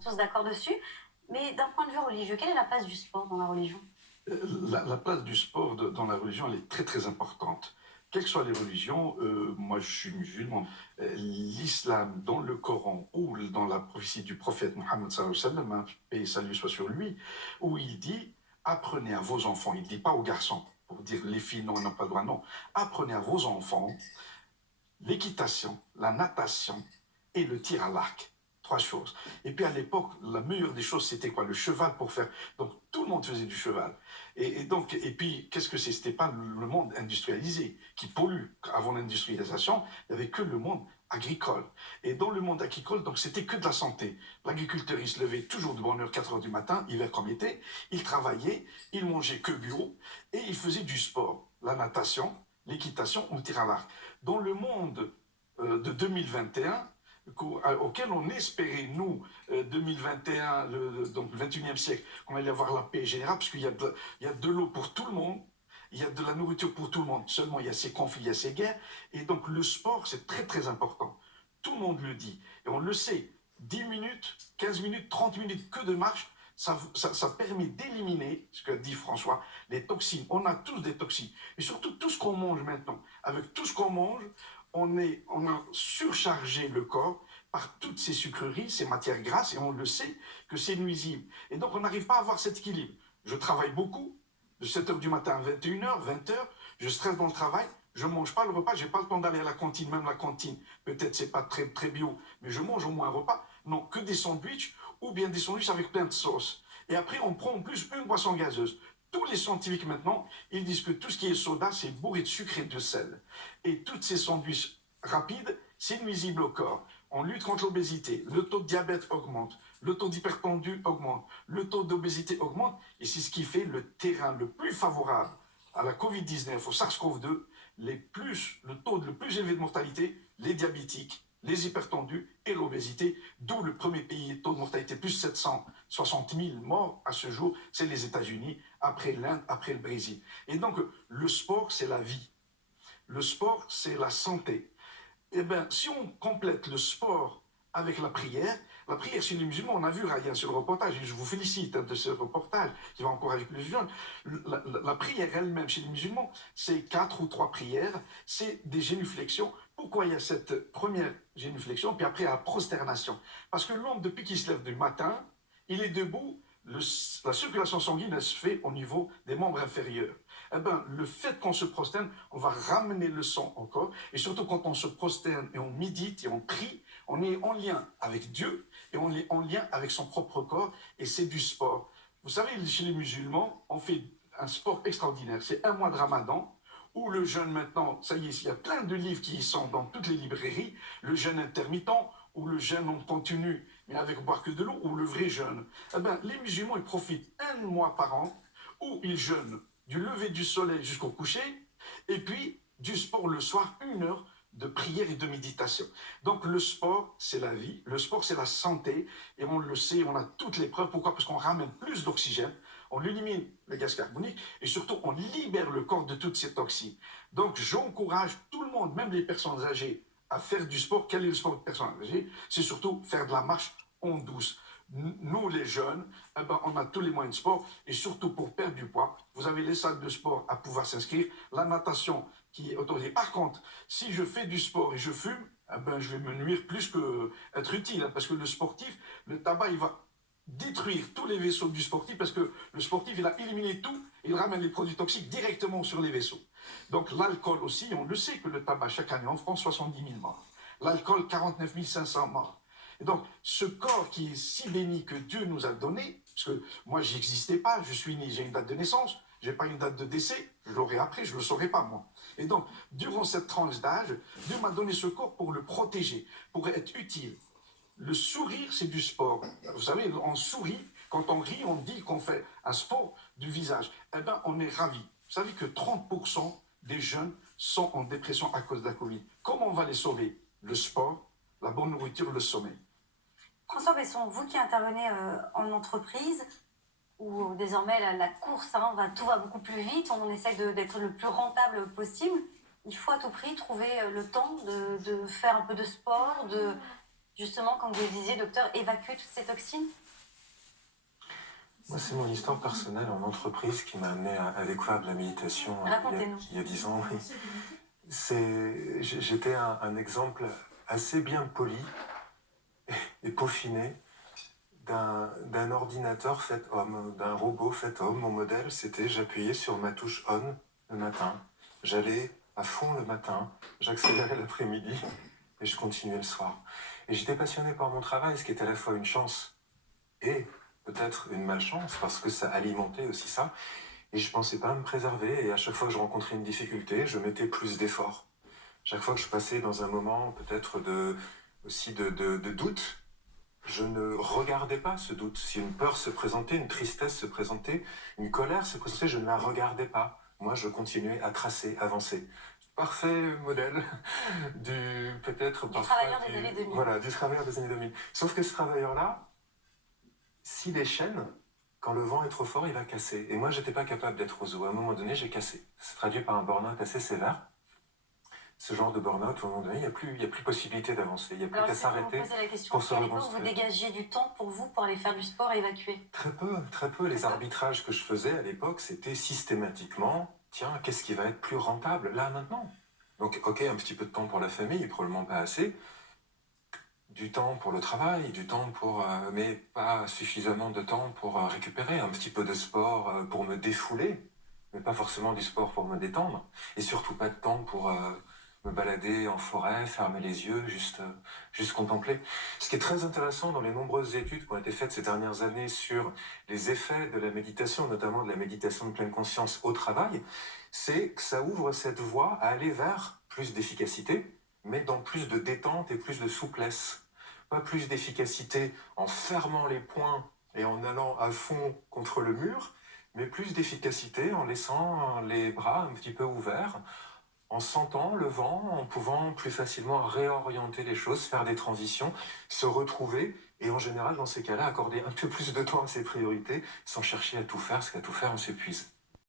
tous d'accord dessus. Mais d'un point de vue religieux, quelle est la place du sport dans la religion? La place du sport dans la religion, elle est très très importante. Quelles que soient les religions, moi je suis musulman, l'islam dans le Coran ou dans la prophétie du prophète Mohammed sallallahu alayhi wa sallam, hein, paix et salut soit sur lui, où il dit apprenez à vos enfants, il ne dit pas aux garçons, pour dire les filles non, elles n'ont pas le droit, non, apprenez à vos enfants l'équitation, la natation et le tir à l'arc. Trois choses. Et puis à l'époque, la meilleure des choses, c'était quoi? Le cheval pour faire. Donc tout le monde faisait du cheval. Et puis, qu'est-ce que c'est? C'était pas le monde industrialisé qui pollue. Avant l'industrialisation, il n'y avait que le monde agricole. Et dans le monde agricole, donc c'était que de la santé. L'agriculteur, il se levait toujours de bonne heure, 4 heures du matin, hiver comme été. Il travaillait, il mangeait que bio et il faisait du sport. La natation, l'équitation ou le tir à l'arc. Dans le monde de 2021, auquel on espérait, nous, 2021, donc le 21e siècle, qu'on allait avoir la paix générale, parce qu'il y a de l'eau pour tout le monde, il y a de la nourriture pour tout le monde, seulement il y a ces conflits, il y a ces guerres, et donc le sport, c'est très très important. Tout le monde le dit, et on le sait, 10 minutes, 15 minutes, 30 minutes que de marche, ça permet d'éliminer, ce que dit François, les toxines. On a tous des toxines. Et surtout, tout ce qu'on mange maintenant. Avec tout ce qu'on mange, on a surchargé le corps par toutes ces sucreries, ces matières grasses, et on le sait que c'est nuisible. Et donc, on n'arrive pas à avoir cet équilibre. Je travaille beaucoup, de 7 heures du matin à 21 h, 20 h, je stresse dans le travail, je ne mange pas le repas, je n'ai pas le temps d'aller à la cantine, même la cantine, peut-être c'est pas très, très bio, mais je mange au moins un repas. Non, que des sandwichs, ou bien des sandwichs avec plein de sauce. Et après, on prend en plus une boisson gazeuse. Tous les scientifiques maintenant, ils disent que tout ce qui est soda, c'est bourré de sucre et de sel. Et toutes ces sandwichs rapides, c'est nuisible au corps. On lutte contre l'obésité, le taux de diabète augmente, le taux d'hypertendu augmente, le taux d'obésité augmente, et c'est ce qui fait le terrain le plus favorable à la Covid-19, au SARS-CoV-2, le taux le plus élevé de mortalité, les diabétiques, les hypertendus et l'obésité, d'où le premier pays, taux de mortalité, plus 760 000 morts à ce jour, c'est les États-Unis, après l'Inde, après le Brésil. Et donc, le sport, c'est la vie. Le sport, c'est la santé. Eh bien, si on complète le sport avec la prière chez les musulmans, on a vu Ryan sur le reportage, et je vous félicite de ce reportage qui va encourager plus de jeunes. La prière elle-même chez les musulmans, c'est 4 ou 3 prières, c'est des génuflexions. Pourquoi il y a cette première génuflexion, puis après la prosternation? Parce que l'homme, depuis qu'il se lève du matin, il est debout, la circulation sanguine, elle se fait au niveau des membres inférieurs. Eh ben, le fait qu'on se prosterne, on va ramener le sang au corps, et surtout quand on se prosterne et on médite et on prie, on est en lien avec Dieu et on est en lien avec son propre corps, et c'est du sport. Vous savez, chez les musulmans, on fait un sport extraordinaire. C'est un mois de Ramadan, où le jeûne maintenant, ça y est, il y a plein de livres qui sont dans toutes les librairies, le jeûne intermittent, ou le jeûne en continu, mais avec boire que de l'eau, ou le vrai jeûne. Eh ben, les musulmans, ils profitent un mois par an, où ils jeûnent du lever du soleil jusqu'au coucher, et puis du sport le soir, 1 heure de prière et de méditation. Donc le sport, c'est la vie, le sport, c'est la santé, et on le sait, on a toutes les preuves. Pourquoi? Parce qu'on ramène plus d'oxygène, on élimine les gaz carboniques, et surtout, on libère le corps de toutes ces toxines. Donc j'encourage tout le monde, même les personnes âgées, à faire du sport. Quel est le sport des personnes âgées? C'est surtout faire de la marche en douce. Nous, les jeunes, eh ben, on a tous les moyens de sport, et surtout pour perdre du poids, vous avez les salles de sport à pouvoir s'inscrire, la natation qui est autorisée. Par contre, si je fais du sport et je fume, eh ben, je vais me nuire plus qu'être utile, hein, parce que le sportif, le tabac, il va détruire tous les vaisseaux du sportif, parce que le sportif, il a éliminé tout, il ramène les produits toxiques directement sur les vaisseaux. Donc l'alcool aussi, on le sait que le tabac, chaque année en France, 70 000 morts. L'alcool, 49 500 morts. Et donc, ce corps qui est si béni que Dieu nous a donné, parce que moi, j'y existais pas, je suis né, j'ai une date de naissance, j'ai pas une date de décès, je l'aurai après, je le saurai pas, moi. Et donc, durant cette tranche d'âge, Dieu m'a donné ce corps pour le protéger, pour être utile. Le sourire, c'est du sport. Vous savez, on sourit, quand on rit, on dit qu'on fait un sport du visage. Eh bien, on est ravis. Vous savez que 30% des jeunes sont en dépression à cause de la Covid. Comment on va les sauver? Le sport, la bonne nourriture, le sommeil. François Besson, vous qui intervenez en entreprise, où désormais la course, hein, tout va beaucoup plus vite, on essaie d'être le plus rentable possible, il faut à tout prix trouver le temps de faire un peu de sport, justement, comme vous le disiez, docteur, évacuer toutes ces toxines? Moi, c'est mon histoire personnelle en entreprise qui m'a amené à découvrir de la méditation Racontez-nous. il y a 10 ans. Oui. J'étais un exemple assez bien poli et peaufiné d'un ordinateur fait homme, d'un robot fait homme. Mon modèle, c'était j'appuyais sur ma touche on le matin, j'allais à fond le matin, j'accélérais l'après-midi et je continuais le soir. Et j'étais passionné par mon travail, ce qui est à la fois une chance et peut-être une malchance, parce que ça alimentait aussi ça. Et je pensais pas me préserver, et à chaque fois que je rencontrais une difficulté, je mettais plus d'efforts. Chaque fois que je passais dans un moment peut-être aussi de doute, je ne regardais pas ce doute. Si une peur se présentait, une tristesse se présentait, une colère se présentait, je ne la regardais pas. Moi, je continuais à tracer, avancer. Parfait modèle peut-être Du parfois travailleur des années 2000. Voilà, du travailleur des années 2000. Sauf que ce travailleur-là, s'il déchaîne, quand le vent est trop fort, il va casser. Et moi, j'étais pas capable d'être aux eaux. À un moment donné, j'ai cassé. C'est traduit par un burn-out assez sévère. Ce genre de burn-out, où à un moment donné, il y a plus possibilité d'avancer. Il n'y a plus Alors, qu'à c'est pour vous s'arrêter poser la question, pour est-ce se qu'à l'époque, vous reconstruire. dégagiez du temps pour vous, pour aller faire du sport et évacuer? Très peu, très peu. Les arbitrages que je faisais à l'époque, c'était systématiquement, tiens, qu'est-ce qui va être plus rentable là, maintenant? Donc, ok, un petit peu de temps pour la famille, probablement pas assez. Du temps pour le travail, du temps pour... mais pas suffisamment de temps pour récupérer. Un petit peu de sport pour me défouler, mais pas forcément du sport pour me détendre. Et surtout pas de temps pour me balader en forêt, fermer les yeux, juste contempler. Ce qui est très intéressant dans les nombreuses études qui ont été faites ces dernières années sur les effets de la méditation, notamment de la méditation de pleine conscience au travail, c'est que ça ouvre cette voie à aller vers plus d'efficacité, mais dans plus de détente et plus de souplesse. Pas plus d'efficacité en fermant les poings et en allant à fond contre le mur, mais plus d'efficacité en laissant les bras un petit peu ouverts, en sentant le vent, en pouvant plus facilement réorienter les choses, faire des transitions, se retrouver et en général dans ces cas-là accorder un peu plus de temps à ses priorités sans chercher à tout faire, parce qu'à tout faire on s'épuise.